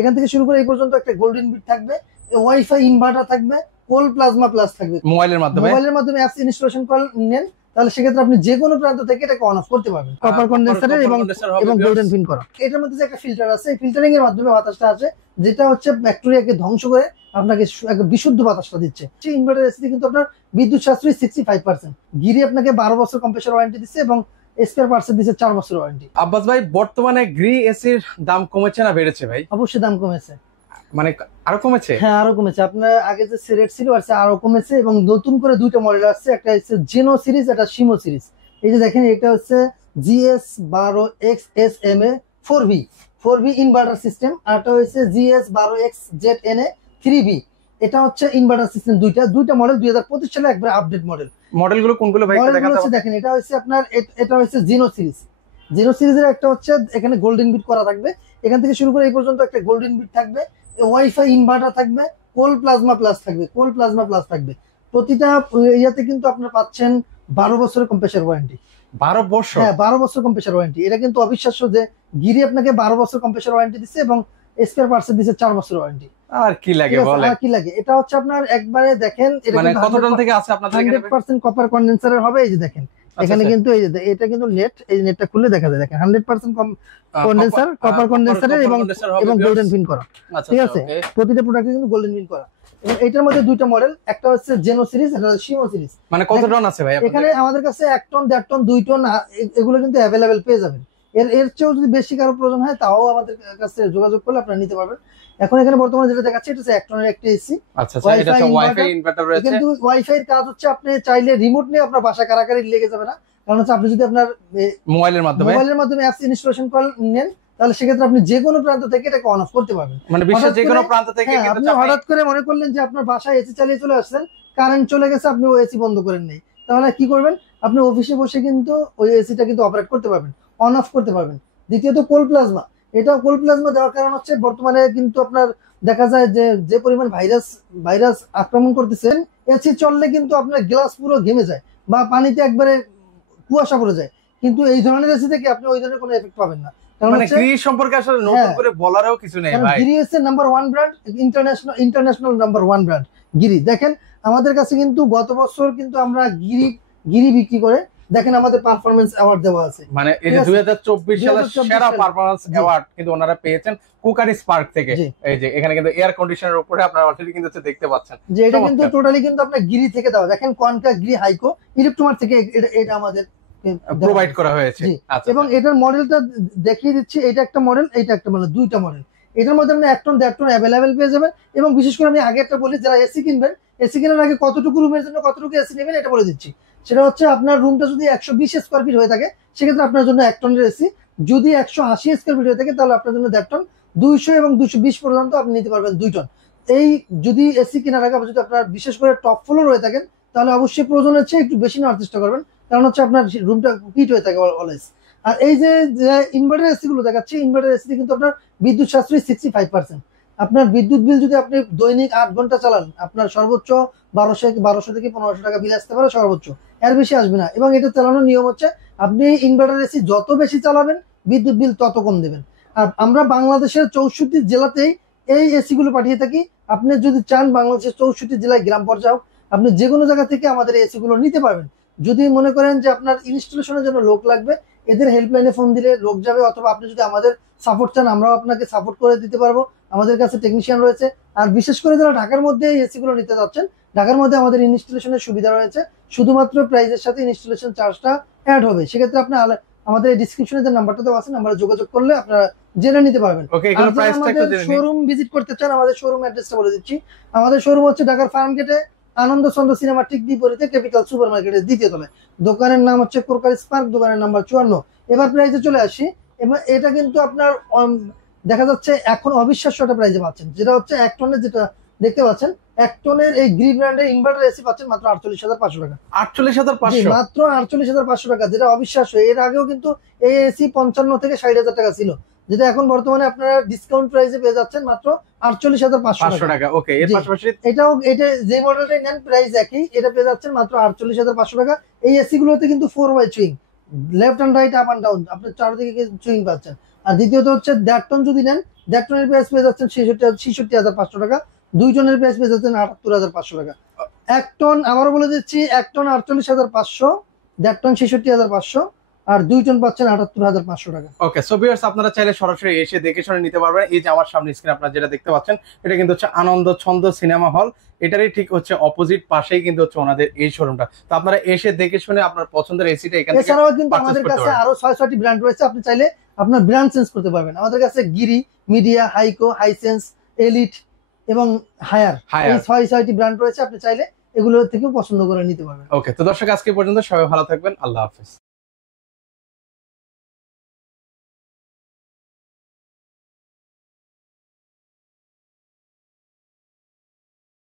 এখান থেকে শুরু করে এই পর্যন্ত একটা গোল্ডেন বিট থাকবে, ওয়াইফাই ইনভার্টার থাকবে, কোল প্লাজমা প্লাস থাকবে। মোবাইলের মাধ্যমে অ্যাপস ইনস্টলেশন নেন, তাহলে সেক্ষেত্রে আপনি যে কোনো প্রান্ত থেকে এটাকে অন অফ করতে পারবেন। কপার কন্ডেন্সারের এবং গোল্ডেন পিন করা। এটার মধ্যে যে একটা ফিল্টার আছে, এই ফিল্টারিং এর মাধ্যমে বাতাসটা আছে, যেটা হচ্ছে ব্যাকটেরিয়াকে ধ্বংস করে আপনাকে বিশুদ্ধ বাতাসটা দিচ্ছে। ইনভার্টার এসি কিন্তু আপনার বিদ্যুৎ সাশ্রয়ী 65%। গিরি আপনাকে 12 বছর কম্প্রেসর ওয়ারেন্টি দিচ্ছে এবং স্পেয়ার পার্টস দিচ্ছে 4 বছর ওয়ারেন্টি। আব্বাস ভাই, বর্তমানে গ্রি এসির দাম কমেছে না বেড়েছে ভাই? অবশ্যই দাম কমেছে। মানে আরো কমেছে? হ্যাঁ, আরো কমেছে। আপনার আগে যে রেট ছিল আরো কমেছে, এবং নতুন করে দুইটা মডেল আসছে, একটা হচ্ছে জেনো সিরিজ, একটা শিমো সিরিজ। এই যে দেখেন, এটা হচ্ছে GS12XSMA 4V ইনভার্টার সিস্টেম, আর এটা হচ্ছে GS12XZNA 3V। এটা হচ্ছে ইনভার্টার সিস্টেম দুইটা মডেল 2025 সালে একবার আপডেট মডেল। মডেলগুলো কোনগুলো ভাই? দেখেন, এটা হচ্ছে আপনার এটা হচ্ছে জেনো সিরিজের একটা হচ্ছে এখানে গোল্ডেন বিট করা থাকবে, এখান থেকে শুরু করে এই পর্যন্ত একটা গোল্ডেন বিট থাকবে, ওয়াইফাই ইনভার্টার থাকবে, কোল প্লাজমা প্লাস থাকবে। প্রতিটা ইয়াতে কিন্তু আপনারা পাচ্ছেন 12 বছরের কম্প্রেসর ওয়ারেন্টি। 12 বছর? হ্যাঁ, 12 বছর কম্প্রেসর ওয়ারেন্টি। এটা কিন্তু অবিশ্বাস্য যে গিরি আপনাকে 12 বছর কম্প্রেসর ওয়ারেন্টি দিচ্ছে এবং স্পেয়ার পার্টস দিচ্ছে 4 বছর ওয়ারেন্টি। আর কি লাগে বলে? আর কি লাগে? এটা হচ্ছে আপনার একবারে দেখেন, এটা মানে কত টন থেকে আছে আপনাদের এখানে? 100% কপার কন্ডেন্সারের হবে। এই যে দেখেন, এখানে কিন্তু এই যে এটা কিন্তু নেট, এই নেটটা খুলে দেখা যায়, দেখেন 100% কন্ডেন্সার, কপার কন্ডেন্সারের এবং গোল্ডেন পিন করা। ঠিক আছে, প্রতিটা প্রোডাক্টে কিন্তু গোল্ডেন পিন করা। এবং এটার মধ্যে দুইটা মডেল, একটা হচ্ছে জেনো সিরিজ, একটা হচ্ছে শিমো সিরিজ। মানে কত টন আছে ভাই এখানে আমাদের কাছে 1 টন, 1.5 টন, 2 টন এগুলো কিন্তু অ্যাভেলেবেল পেয়ে যাবেন। এর চেয়েও যদি বেশি কারো প্রয়োজন হয়, তাও আমাদের কাছে যোগাযোগ করলে আপনারা নিতে পারবেন। এখন এখানে বর্তমানে যেটা দেখাচ্ছে, এটা হচ্ছে 1 টনের একটা এসি। আচ্ছা, এটা তো ওয়াইফাই ইনভার্টার রয়েছে। কিন্তু ওয়াইফাই এর কাজ হচ্ছে, আপনি চাইলে রিমোট নিয়ে আপনার বাসা কারাকারি লেগে যাবে না। কারণ হচ্ছে আপনি যদি আপনার মোবাইলের মাধ্যমে অ্যাপস ইনস্টলেশন নেন, তাহলে সেক্ষেত্রে আপনি যে কোনো প্রান্ত থেকে এটাকে অন অফ করতে পারবেন। মানে বিশ্বের যে কোনো প্রান্ত থেকে। আপনি হঠাৎ করে মনে করলেন যে আপনার বাসায় এসি চালিয়ে চলে আসছেন, কারেন্ট চলে গেছে, আপনি ওই এসি বন্ধ করেন নাই, তাহলে কি করবেন? আপনি অফিসে বসে কিন্তু ওই এসিটা কিন্তু অপারেট করতে পারবেন, অন অফ করতে পারবেন। দ্বিতীয়ত কোল প্লাজমা। এটাও কোল প্লাজমা দেওয়ার কারণ হচ্ছে, বর্তমানে কিন্তু আপনার দেখা যায় যে পরিমাণ ভাইরাস আক্রমণ করতেছেন, এসি চললে কিন্তু আপনার গ্লাস পুরো ঘেমে যায় বা পানিতে একবারে কুয়াশা পড়ে যায়। কিন্তু এই ধরনের এসি থেকে আপনি ওই ধরনের কোনো এফেক্ট পাবেন না। মানে গ্রি সম্পর্কে আসলে নতুন করে বলারও কিছু নেই ভাই। গিরি হচ্ছে number 1 brand, international number 1 brand Giri. দেখেন, আমাদের কাছে কিন্তু গত বছর কিন্তু আমরা গিরি বিক্রি করে, দেখেন আমাদের পারফরম্যান্স অ্যাওয়ার্ড দেওয়া আছে। মানে এই যে 2024 সালের সেরা পারফরম্যান্স অ্যাওয়ার্ড কিন্তু ওনারা পেয়েছেন কুকারি স্পার্ক থেকে। এই যে এখানে কিন্তু এয়ার কন্ডিশনার উপরে আপনারা অলরেডি কিন্তু দেখতে পাচ্ছেন যে এটা কিন্তু টোটালি কিন্তু আপনার গিরি থেকে দেওয়া। দেখেন, কোয়ান্টা গিরি হাইকো ইলেকট্রোমার্ট থেকে এটা আমাদের প্রোভাইড করা হয়েছে। এবং এটার মডেলটা দেখিয়ে দিচ্ছি, এটা একটা মডেল, এইটা একটা মডেল, দুইটা মডেল। এটার মধ্যে আপনি 1 টন, 1.5 টন অ্যাভেলেবেল পেয়ে যাবেন। এবং বিশেষ করে আমি আগে একটা বলি, যারা এসি কিনবেন, এসি কেনার আগে কতটুকু রুমের জন্য কতটুকু এসি নেবেন এটা বলে দিচ্ছি। সেটা হচ্ছে, আপনার রুমটা যদি 120 স্কোয়ার ফিট হয়ে থাকে, সেক্ষেত্রে আপনার জন্য 1 টনের এসি। যদি 180 স্কোয়ার ফিট হয়ে থাকে, তাহলে আপনার জন্য 1.5 টন। 200 এবং 220 পর্যন্ত আপনি নিতে পারবেন 2 টন। এই যদি এসি কেনার আগে যদি আপনার বিশেষ করে টপ ফ্লোর হয়ে থাকেন, তাহলে অবশ্যই প্রয়োজনের চেয়ে একটু বেশি নেওয়ার চেষ্টা করবেন, কারণ হচ্ছে আপনার রুমটা হিট হয়ে থাকে অলওয়েজ। আর এই যে ইনভার্টার এসি গুলো দেখাচ্ছি, ইনভার্টার এসি কিন্তু আপনার বিদ্যুৎ সাশ্রয়ী 65%। আপনার বিদ্যুৎ বিল যদি আপনি দৈনিক 8 ঘন্টা চালান, আপনার সর্বোচ্চ 1200 থেকে 1500 টাকা বিল আসতে পারে সর্বোচ্চ, এর বেশি আসবে না। এবং এটা চালানোর নিয়ম হচ্ছে, আপনি ইনভার্টার এসি যত বেশি চালাবেন, বিদ্যুৎ বিল তত কম দেবেন। আর আমরা বাংলাদেশের 64 জেলাতেই এই এসি গুলো পাঠিয়ে থাকি। আপনি যদি চান বাংলাদেশের 64 জেলায় গ্রাম পর্যায়ে, আপনি যে কোনো জায়গা থেকে আমাদের এসি গুলো নিতে পারবেন। যদি মনে করেন যে আপনার ইনস্টলেশনের জন্য লোক লাগবে, এদের হেল্পলাইনে ফোন দিলে লোক যাবে, অথবা আপনি যদি আমাদের সাপোর্ট চান, আমরাও আপনাকে সাপোর্ট করে দিতে পারবো। আমাদের কাছে টেকনিশিয়ান রয়েছে। আর বিশেষ করে যারা ঢাকার মধ্যে এসি গুলো নিতে যাচ্ছেন, ঢাকার মধ্যে আমাদের ইনস্টলেশনের সুবিধা রয়েছে, শুধুমাত্র প্রাইসের সাথে ইনস্টলেশন চার্জটা অ্যাড হবে। সেক্ষেত্রে আপনি আমাদের এই ডিসক্রিপশনে যে নাম্বারটা দেওয়া আছে, নাম্বারে যোগাযোগ করলে আপনারা জেনে নিতে পারবেন। শোরুম ভিজিট করতে চান, আমাদের শোরুম অ্যাড্রেসটা বলে দিচ্ছি। আমাদের শোরুম হচ্ছে ঢাকার ফার্ম গেটে, আনন্দ চন্দ্র সিনেমা ঠিক বিপরীতে, ক্যাপিটাল সুপার মার্কেটের দ্বিতীয় তলায়। দোকানের নাম হচ্ছে কোরকারি স্পার্ক, দোকানের নাম্বার 54। এবার প্রাইসে চলে আসি। এবার এটা কিন্তু আপনার দেখা যাচ্ছে এখন অবিশ্বাস্য একটা প্রাইসে পাচ্ছেন, যেটা হচ্ছে 1 টনের, যেটা দেখতে পাচ্ছেন 1 টনের এই গ্রি ব্র্যান্ডের ইনভার্টার এসি পাচ্ছেন মাত্র 48,500 টাকা। 48,500? মাত্র 48,500 টাকা, যেটা অবিশ্বাস্য। এর আগেও কিন্তু এই এসি 55 থেকে 60,000 টাকা ছিল, যেটা এখন বর্তমানে আপনারা ডিসকাউন্ট প্রাইসে পেয়ে যাচ্ছেন মাত্র 48,500 টাকা। ওকে, এর পাশাপাশি এটা যে মডেলটাই নেন প্রাইস একই, এটা পেয়ে যাচ্ছেন মাত্র 48,500 টাকা। এই এসি গুলোতে কিন্তু 4 way swing, left and right, up and down, আপনি চারদিকে সুইং পাচ্ছেন। আর দ্বিতীয়ত হচ্ছে 1.5 টন যদি নেন, 1.5 টনের প্রাইস পেয়ে যাচ্ছেন 66,500 টাকা, 2 টনের প্রাইস পেয়ে যাচ্ছেন 78,500 টাকা। 1 টন আবারও বলে দিচ্ছি, 1 টন 48,500, 1.5 টন 66,500, আর 2 টন পাচ্ছেন 78,500 টাকা। ওকে, সো ভিউয়ার্স আপনারা চাইলে সরাসরি এসে দেখে শুনে নিতে পারবেন। এই যে আমার সামনে স্ক্রিন আপনারা যেটা দেখতে পাচ্ছেন, এটা কিন্তু হচ্ছে আনন্দ ছন্দ সিনেমা হল, এটারই ঠিক হচ্ছে অপোজিট পাশেই কিন্তু হচ্ছে ওনাদের এই শোরুমটা। তো আপনারা এসে দেখে শুনে আপনার পছন্দের এসিটা এখান থেকে এছাড়াও কিন্তু purchase আমাদের করতে কাছে পারবেন। আরো 6-6টি ব্র্যান্ড রয়েছে, আপনি চাইলে আপনার ব্র্যান্ড চেঞ্জ করতে পারবেন। আমাদের কাছে গিরি, মিডিয়া, হাইকো, হাইসেন্স, এলিট এবং হায়ার, এই 6-6টি ব্র্যান্ড রয়েছে, আপনি চাইলে এগুলো থেকেও পছন্দ করে নিতে পারবেন। ওকে, তো দর্শক আজকে পর্যন্ত সবাই ভালো থাকবেন, আল্লাহ হাফেজ।